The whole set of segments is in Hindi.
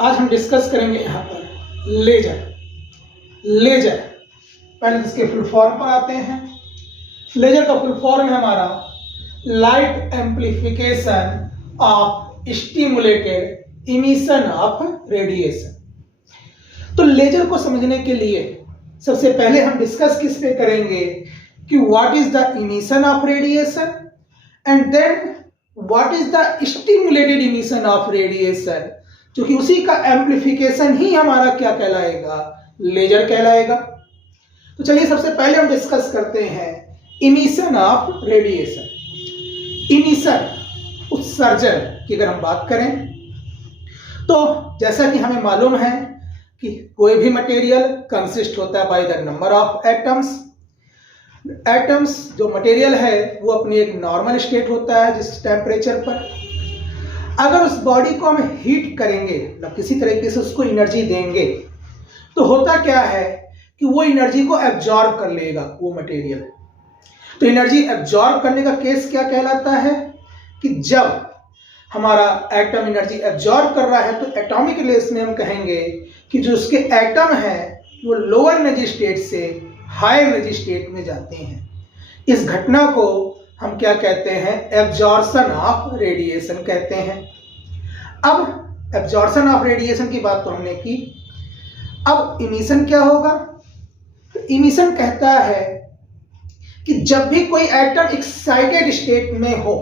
आज हम डिस्कस करेंगे यहाँ पर लेजर। पहले इसके फुल फॉर्म पर आते हैं। लेजर का फुल फॉर्म है हमारा light amplification of stimulated emission of radiation. तो लेजर को समझने के लिए सबसे पहले हम डिस्कस किस पे करेंगे कि what is the emission of radiation and then what is the stimulated emission of radiation, जो कि उसी का एम्प्लीफिकेशन ही हमारा क्या कहलाएगा, लेजर कहलाएगा। तो चलिए सबसे पहले हम डिस्कस करते हैं इमिशन ऑफ रेडिएशन। इमिशन उत्सर्जन की अगर हम बात करें तो जैसा कि हमें मालूम है कि कोई भी मटेरियल कंसिस्ट होता है by the number of atoms. Atoms जो मटेरियल है वो अपनी एक नॉर्मल स्टेट होता है जिस टेम्परेचर पर अगर उस बॉडी को हम हीट करेंगे, मतलब किसी तरीके से उसको एनर्जी देंगे, तो होता क्या है कि वो एनर्जी को एब्जॉर्ब कर लेगा वो मटेरियल। तो एनर्जी एब्जॉर्ब करने का केस क्या कहलाता है कि जब हमारा एटम एनर्जी एब्जॉर्ब कर रहा है तो एटॉमिक लेवल में हम कहेंगे कि जो उसके एटम है वो लोअर एनर्जी स्टेट से हाई एनर्जी स्टेट में जाते हैं। इस घटना को हम क्या कहते हैं, एब्जॉर्प्शन ऑफ रेडिएशन कहते हैं। अब एब्जॉर्प्शन ऑफ रेडिएशन की बात तो हमने की। अब इमिशन क्या होगा, तो इमिशन कहता है कि जब भी कोई एटम एक्साइटेड स्टेट में हो,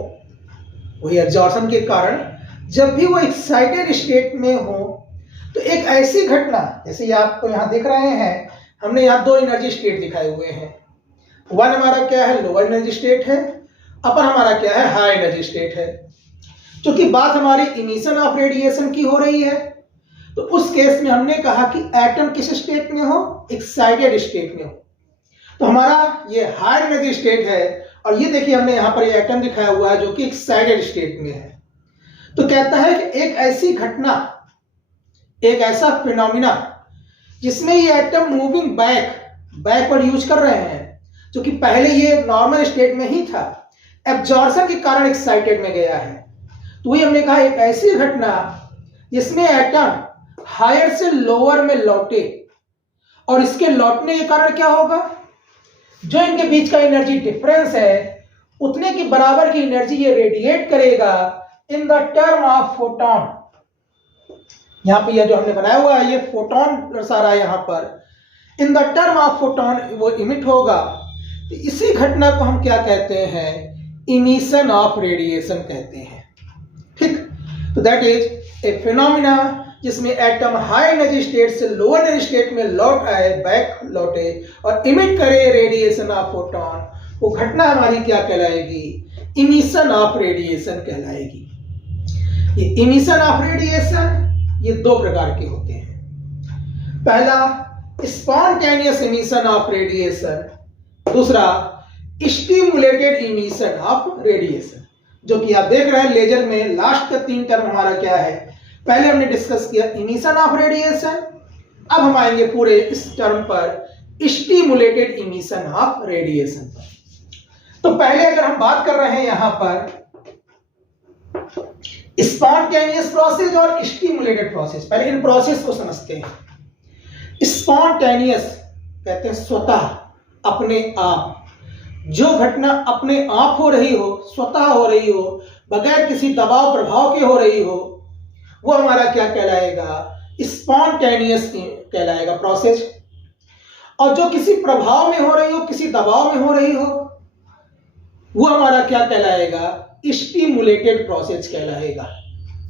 वही एब्जॉर्प्शन के कारण जब भी वो एक्साइटेड स्टेट में हो तो एक ऐसी घटना, जैसे ये आपको यहाँ दिख रहे हैं, हमने यहाँ दो एनर्जी स्टेट दिखाए हुए हैं। वन हमारा क्या है, लोअर एनर्जी स्टेट है, अपर हमारा क्या है, हाई एनर्जी स्टेट है। क्योंकि बात हमारी इमिशन ऑफ रेडिएशन की हो रही है तो उस केस में हमने कहा कि एटम किस स्टेट में हो, एक्साइटेड स्टेट में हो। तो हमारा ये हाई एनर्जी स्टेट है और ये देखिए हमने यहाँ पर ये एटम दिखाया हुआ है जो कि एक्साइटेड स्टेट में है। तो कहता है कि एक ऐसी घटना, एक ऐसा फिनोमिना जिसमें ये एटम मूविंग बैकवर्ड यूज कर रहे हैं, जो कि पहले ये नॉर्मल स्टेट में ही था, एब्जॉर्प्शन के कारण एक्साइटेड में गया है। तो वही हमने कहा एक ऐसी घटना जिसमें एटम हायर से लोअर में लौटे और इसके लौटने के कारण क्या होगा, जो इनके बीच का एनर्जी डिफरेंस है उतने की बराबर की एनर्जी ये रेडिएट करेगा in the term of photon. यहां पे ये जो हमने बनाया हुआ है ये फोटोन दर्शा रहा है, यहां पर in the term of photon वो इमिट होगा। तो इसी घटना को हम क्या कहते हैं, इमिशन ऑफ रेडिएशन कहते हैं। ठीक, तो दैट इज ए फिनोमिना जिसमें एटम हाई एनर्जी स्टेट से लोअर एनर्जी स्टेट में लौट आए, बैक लौटे और इमिट करे रेडिएशन ऑफ फोटोन। वो घटना हमारी क्या कहलाएगी, इमिशन ऑफ रेडिएशन कहलाएगी। ये इमिशन ऑफ रेडिएशन ये दो प्रकार के होते हैं। पहला स्पॉन्टेनियस इमिशन ऑफ रेडिएशन, दूसरा स्टिमुलेटेड इमिशन ऑफ रेडिएशन, जो कि आप देख रहे हैं लेजर में लास्ट का 3 टर्म हमारा क्या है। पहले हमने डिस्कस किया इमिशन ऑफ रेडिएशन, अब हम आएंगे पूरे इस टर्म पर स्टिमुलेटेड इमिशन ऑफ रेडिएशन पर। तो पहले अगर हम बात कर रहे हैं यहां पर स्पॉन्टेनियस प्रोसेस और स्टिमुलेटेड प्रोसेस, पहले इन प्रोसेस को समझते हैं। स्पॉन्टेनियस कहते हैं स्वतः, अपने आप, जो घटना अपने आप हो रही हो, स्वतः हो रही हो, बगैर किसी दबाव प्रभाव के हो रही हो, वो हमारा क्या कहलाएगा, स्पॉन्टेनियस कहलाएगा प्रोसेस। और जो किसी प्रभाव में हो रही हो, किसी दबाव में हो रही हो, वो हमारा क्या कहलाएगा, स्टिमुलेटेड प्रोसेस कहलाएगा।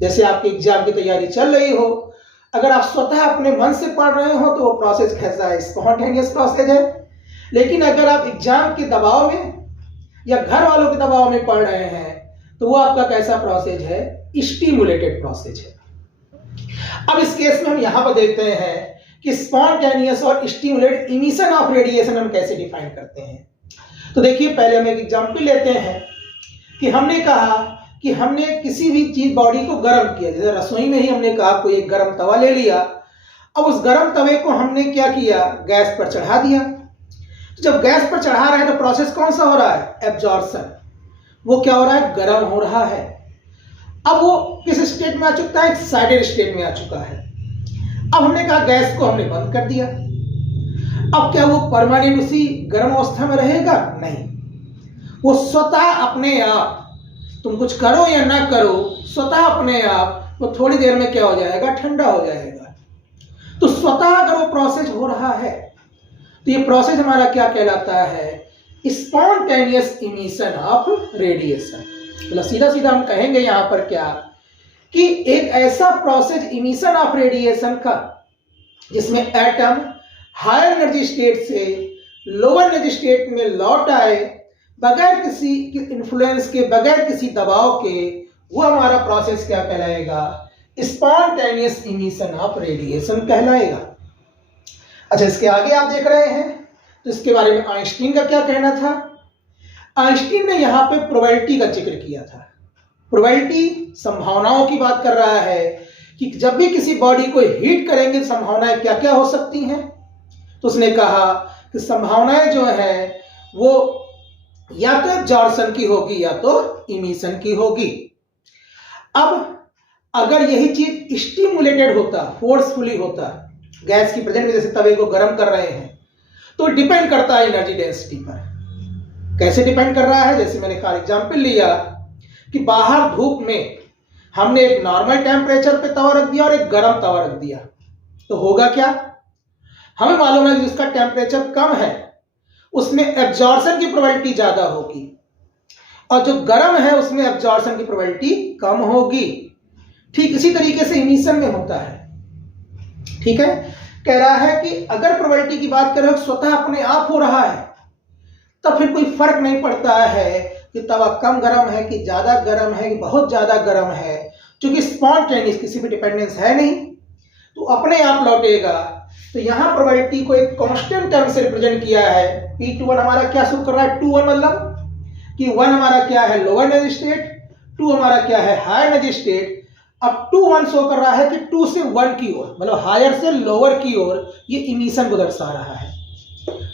जैसे आपकी एग्जाम की तैयारी चल रही हो, अगर आप स्वतः अपने मन से पढ़ रहे हो तो वो प्रोसेस कैसा है, स्पॉन्टेनियस प्रोसेस है। लेकिन अगर आप एग्जाम के दबाव में या घर वालों के दबाव में पढ़ रहे हैं तो वो आपका कैसा प्रोसेस है, स्टिमुलेटेड प्रोसेस है। अब इस केस में हम यहां पर देखते हैं कि स्पॉन्टेनियस और स्टिमुलेटेड इमिशन ऑफ रेडिएशन हम कैसे डिफाइन करते हैं। तो देखिए पहले हम एक एग्जांपल लेते हैं कि हमने कहा कि हमने किसी भी चीज बॉडी को गर्म किया, जैसे रसोई में ही हमने कहा कोई एक गर्म तवा ले लिया। अब उस गर्म तवे को हमने क्या किया, गैस पर चढ़ा दिया। जब गैस पर चढ़ा रहे हैं तो प्रोसेस कौन सा हो रहा है, एब्जॉर्प्शन। वो क्या हो रहा है, गर्म हो रहा है। अब वो किस स्टेट में आ चुका है, एक्साइटेड स्टेट में आ चुका है। अब हमने कहा गैस को हमने बंद कर दिया। अब क्या वो परमानेंट उसी गर्म अवस्था में रहेगा? नहीं, वो स्वतः अपने आप, तुम कुछ करो या ना करो, स्वतः अपने आप वो थोड़ी देर में क्या हो जाएगा? ठंडा हो जाएगा। तो स्वतः अगर वो प्रोसेस हो रहा है तो ये प्रोसेस हमारा क्या कहलाता है? Spontaneous emission of radiation. मतलब सीधा सीधा हम कहेंगे यहां पर क्या कि एक ऐसा प्रोसेस इमिशन ऑफ रेडिएशन का जिसमें एटम हायर एनर्जी स्टेट से लोअर एनर्जी स्टेट में लौट आए बगैर किसी इन्फ्लुएंस के, बगैर किसी दबाव के, वो हमारा प्रोसेस क्या कहलाएगा? स्पॉन्टेनियस इमिशन ऑफ रेडिएशन कहलाएगा। अच्छा, इसके आगे आप देख रहे हैं तो इसके बारे में आइंस्टीन का क्या कहना था? आइंस्टीन ने यहां पे प्रोबेबिलिटी का जिक्र किया था। प्रोबेबिलिटी संभावनाओं की बात कर रहा है कि जब भी किसी बॉडी को हीट करेंगे संभावनाएं क्या क्या हो सकती हैं। तो उसने कहा कि संभावनाएं जो है वो या तो एब्जॉर्प्शन की होगी या तो इमिशन की होगी। अब अगर यही चीज स्टिमुलेटेड होता, फोर्सफुली होता, गैस की प्रेजेंट में जैसे तवे को गर्म कर रहे हैं, तो डिपेंड करता है एनर्जी डेंसिटी पर। कैसे डिपेंड कर रहा है? जैसे मैंने फॉर एग्जांपल लिया कि बाहर धूप में हमने एक नॉर्मल टेम्परेचर पे तवा रख दिया और एक गर्म तवा रख दिया, तो होगा क्या? हमें मालूम है कि जिसका टेम्परेचर कम है उसमें एब्जॉर्प्शन की प्रोबेबिलिटी ज्यादा होगी और जो गर्म है उसमें एब्जॉर्प्शन की प्रोबेबिलिटी कम होगी। ठीक इसी तरीके से इमिशन में होता है। ठीक है, कह रहा है कि अगर प्रोबेबिलिटी की बात करें स्वतः अपने आप हो रहा है तब फिर कोई फर्क नहीं पड़ता है कि तवा कम गर्म है कि ज्यादा गर्म है कि बहुत ज्यादा गर्म है, क्योंकि स्पॉन्टेनियस किसी पे डिपेंडेंस है नहीं तो अपने आप लौटेगा। तो यहां प्रोबेबिलिटी को एक कांस्टेंट टर्म से रिप्रेजेंट किया है। P21 हमारा क्या शो कर रहा है? 21 मतलब कि 1 हमारा क्या है? लोअर एनर्जी स्टेट, 2 हमारा क्या है? Higher energy state. अब 2 1 शो कर रहा है कि 2 से 1 की ओर, मतलब हायर से लोअर की ओर ये इमिशन को दर्शा रहा है।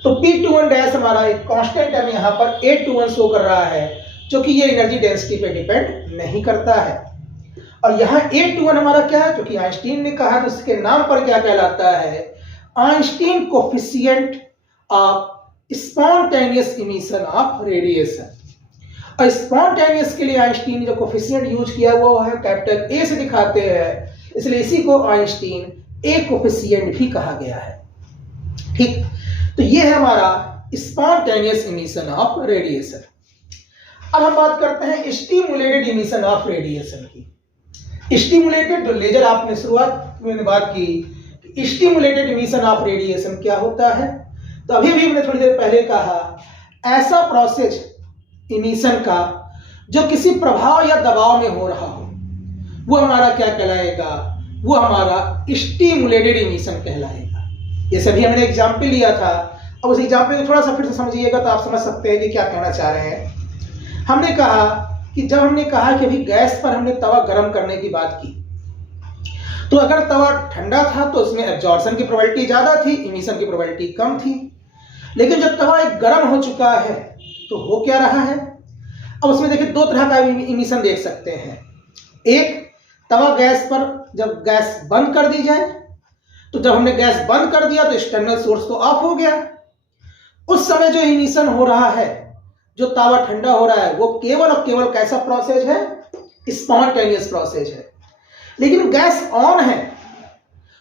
तो P21 डैश हमारा एक कांस्टेंट टर्म यहाँ पर 821 शो कर रहा है, जो कि ये एनर्जी डेंसिटी पे डिपेंड नहीं करता है। और यहाँ 821 हमारा क्या है? जो कि आइंस्टीन ने कहा, तो उसके नाम पर क्या कहलाता है? Einstein coefficient of spontaneous emission of radiation. और स्पॉन्टेनियस के लिए आइंस्टीन ने जो कोफिशिएंट यूज किया वो है कैपिटल ए से दिखाते हैं, इसलिए इसी को आइंस्टीन ए कोफिशिएंट भी कहा गया है। ठीक, तो ये है हमारा स्पॉन्टेनियस इमिशन ऑफ रेडिएशन। अब हम बात करते हैं स्टिमुलेटेड इमिशन ऑफ रेडिएशन की। स्टिमुलेटेड, जो लेजर आपने शुरुआत में बात की, स्टिमुलेटेड इमिशन ऑफ रेडिएशन क्या होता है? तो अभी भी मैंने थोड़ी देर पहले कहा, ऐसा प्रोसेस इमिशन का जो किसी प्रभाव या दबाव में हो रहा हो वो हमारा क्या कहलाएगा? वो हमारा स्टिमुलेटेड इमिशन कहलाएगा। जैसे अभी हमने एग्जाम्पल लिया था, अब उस एग्जाम्पल को थोड़ा सा फिर से समझिएगा तो आप समझ सकते हैं कि क्या कहना चाह रहे हैं। हमने कहा कि जब हमने कहा कि अभी गैस पर हमने तवा गर्म करने की बात की, तो अगर तवा ठंडा था तो उसमें एब्जॉर्प्शन की प्रोबेबिलिटी ज्यादा थी, इमिशन की प्रोबेबिलिटी कम थी। लेकिन जब तवा एक गर्म हो चुका है तो हो क्या रहा है? अब उसमें देखिए दो तरह का इमिशन देख सकते हैं। एक, तवा गैस पर जब गैस बंद कर दी जाए, तो जब हमने गैस बंद कर दिया तो एक्सटर्नल सोर्स तो ऑफ हो गया, उस समय जो इमिशन हो रहा है, जो तवा ठंडा हो रहा है, वो केवल और केवल कैसा प्रोसेस है? स्पॉन्टेनियस प्रोसेस है। लेकिन गैस ऑन है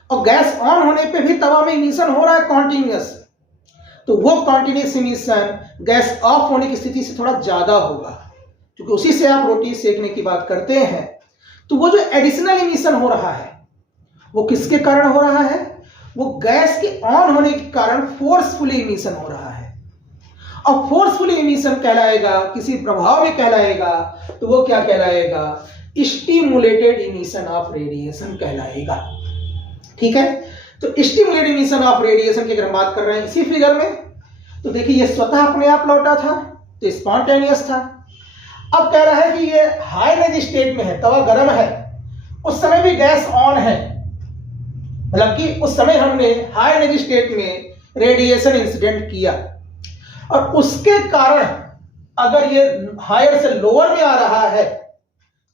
और गैस ऑन होने पे भी तवा में इमिशन हो रहा है कॉन्टिन्यूअस, तो वो कॉन्टिन्यूअस इमिशन गैस ऑफ होने की स्थिति से थोड़ा ज्यादा होगा, क्योंकि उसी से आप रोटी सेकने की बात करते हैं। तो वो जो एडिशनल इमिशन हो रहा है वो किसके कारण हो रहा है? वो गैस के ऑन होने के कारण फोर्सफुली इमिशन हो रहा है। और फोर्सफुली इमिशन कहलाएगा, किसी प्रभाव में कहलाएगा, तो वो क्या कहलाएगा? स्टिमुलेटेड इमिशन ऑफ रेडिएशन कहलाएगा। ठीक है, तो स्टिमुलेटेड इमिशन ऑफ रेडिएशन की अगर हम बात कर रहे हैं इसी फिगर में, तो देखिए ये स्वतः अपने आप लौटा था तो स्पॉन्टेनियस था। अब कह रहा है कि ये हाई एनर्जी स्टेट में है, तवा गर्म है, उस समय भी गैस ऑन है, मतलब कि उस समय हमने हाई एनर्जी स्टेट में रेडिएशन इंसिडेंट किया, और उसके कारण अगर ये हायर से लोअर में आ रहा है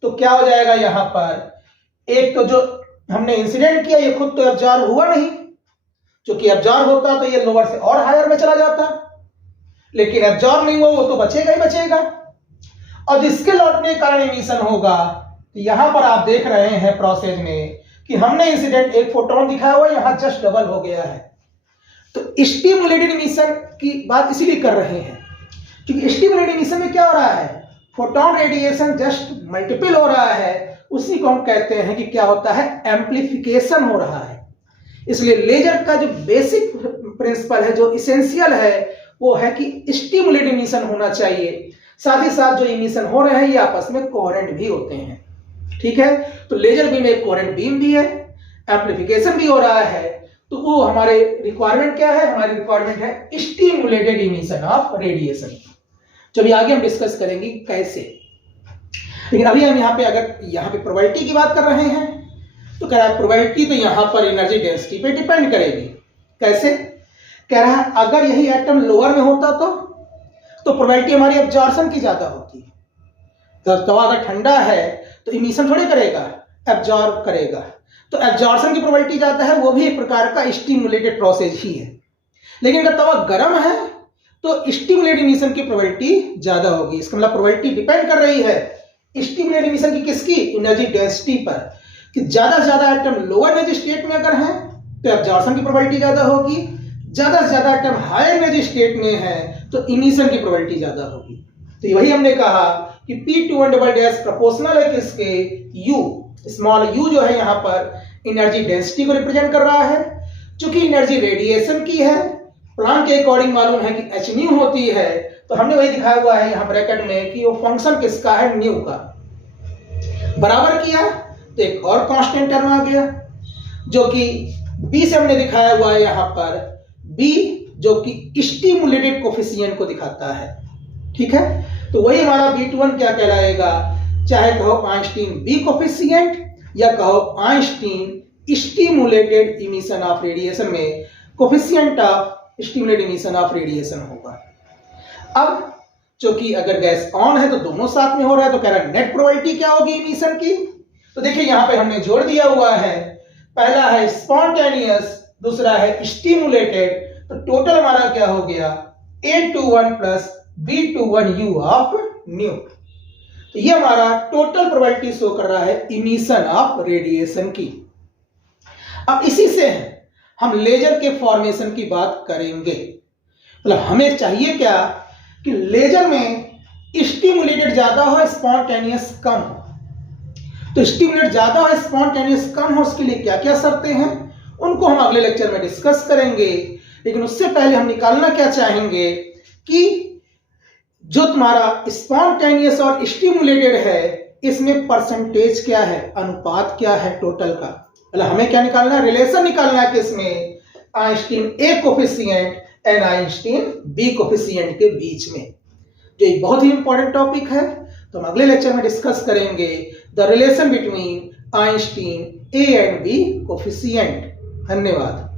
तो क्या हो जाएगा? यहां पर एक तो जो हमने इंसिडेंट किया, ये खुद तो एब्जॉर्ब हुआ नहीं, क्योंकि एब्जॉर्ब होता तो ये लोअर से और हायर में चला जाता, लेकिन एब्जॉर्ब नहीं हुआ, वो तो बचेगा ही बचेगा। और जिसके लौटने के कारण इमिशन होगा, तो यहां पर आप देख रहे हैं प्रोसेस में कि हमने इंसिडेंट एक फोटोन दिखाया हुआ, यहां जस्ट डबल हो गया है। तो स्टिमुलेटेड इमिशन की बात इसीलिए कर रहे हैं क्योंकि स्टिमुलेटेड इमिशन में क्या हो रहा है, फोटोन रेडिएशन जस्ट मल्टीपल हो रहा है, उसी को हम कहते हैं कि क्या होता है, एम्प्लीफिकेशन हो रहा है। इसलिए लेजर का जो बेसिक प्रिंसिपल है, जो इसेंशियल है, वो है कि स्टिमुलेटेड इमिशन होना चाहिए। साथ ही साथ जो इमिशन हो रहे हैं ये आपस में कोहेरेंट भी होते हैं, ठीक है। तो लेजर बीम एक कोहेरेंट बीम भी है, एम्प्लीफिकेशन भी हो रहा है, तो वो हमारे रिक्वायरमेंट क्या है, हमारी रिक्वायरमेंट है स्टिमुलेटेड इमिशन ऑफ रेडिएशन। चलिए आगे हम डिस्कस करेंगे कैसे, लेकिन अभी हम यहाँ पे प्रोबेबिलिटी की बात कर रहे हैं। तो कह रहा है प्रोबेबिलिटी तो यहाँ पर एनर्जी डेंसिटी पे डिपेंड करेगी। कैसे? कह रहा है अगर यही एटम लोअर में होता तो प्रोबेबिलिटी हमारी एब्जॉर्प्शन की ज्यादा होती है। तो तवा अगर ठंडा है तो इमिशन थोड़े करेगा, एब्जॉर्ब करेगा। तो एब्जॉर्प्शन की प्रोबेबिलिटी ज्यादा है, वो भी एक प्रकार का स्टिमुलेटेड प्रोसेस ही है। लेकिन अगर तवा गर्म है तो स्टिमुलेटेड इमिशन की प्रोबेबिलिटी ज्यादा होगी। इसका मतलब प्रोबेबिलिटी डिपेंड कर रही है स्टिमुलेटेड इमिशन की किसकी, एनर्जी डेंसिटी पर, कि ज्यादा से ज्यादा एटम लोअर एनर्जी स्टेट में अगर है तो एब्जॉर्प्शन की प्रोबेबिलिटी ज्यादा होगी, ज्यादा से ज्यादा एटम हाई एनर्जी स्टेट में है तो इमिशन की प्रोबेबिलिटी ज्यादा होगी। तो वही हमने कहा कि P21 डबल डैश प्रोपोर्शनल है किसके, U, स्मॉल u जो है यहाँ पर एनर्जी डेंसिटी को रिप्रेजेंट कर रहा है। चूंकि एनर्जी रेडिएशन की है, प्लांक के अकॉर्डिंग मालूम है कि h न्यू होती है, तो हमने वही दिखाया हुआ है यहाँ ब्रैकेट में कि वो फंक्शन किसका है, न्यू का। बराबर किया तो एक और कांस्टेंट टर्म आ गया जो कि B से हमने दिखाया हुआ है यहाँ पर, B जो कि स्टिमुलेटेड कोफिशिएंट को दिखाता है, ठीक है। तो वही हमारा B21 क्या कहलाएगा, चाहे कहो आइंस्टीन बी कोफिशिएंट या कहो Einstein stimulated emission of radiation में coefficient of stimulated emission of radiation होगा। अब चूंकि अगर गैस ऑन है तो दोनों साथ में हो रहा है, तो कह रहा है नेट प्रोबेबिलिटी क्या होगी इमिशन की। तो देखिए यहाँ पे हमने जोड़ दिया हुआ है, पहला है स्पॉन्टेनियस, दूसरा है स्टिमुलेटेड। तो टोटल हमारा क्या हो गया, A21 plus B21 U of new. तो ये हमारा टोटल प्रोबेबिलिटी शो कर रहा है इमिशन ऑफ रेडिएशन की। अब इसी से हम लेजर के फॉर्मेशन की बात करेंगे। मतलब हमें चाहिए क्या कि लेजर में स्टिमुलेटेड ज्यादा हो, स्पॉन्टेनियस कम हो। तो स्टिमुलेट ज्यादा हो, स्पॉन्टेनियस कम हो, उसके लिए क्या क्या शर्तें हैं उनको हम अगले लेक्चर में डिस्कस करेंगे। लेकिन उससे पहले हम निकालना क्या चाहेंगे कि जो तुम्हारा स्पॉन्टेनियस और स्टिमुलेटेड है इसमें परसेंटेज क्या है, अनुपात क्या है टोटल का। मतलब हमें क्या निकालना है, रिलेशन निकालना है किसमें, Einstein A coefficient and Einstein B coefficient के बीच में। जो एक बहुत ही इंपॉर्टेंट टॉपिक है, तो हम अगले लेक्चर में डिस्कस करेंगे the relation between Einstein A and B coefficient. धन्यवाद।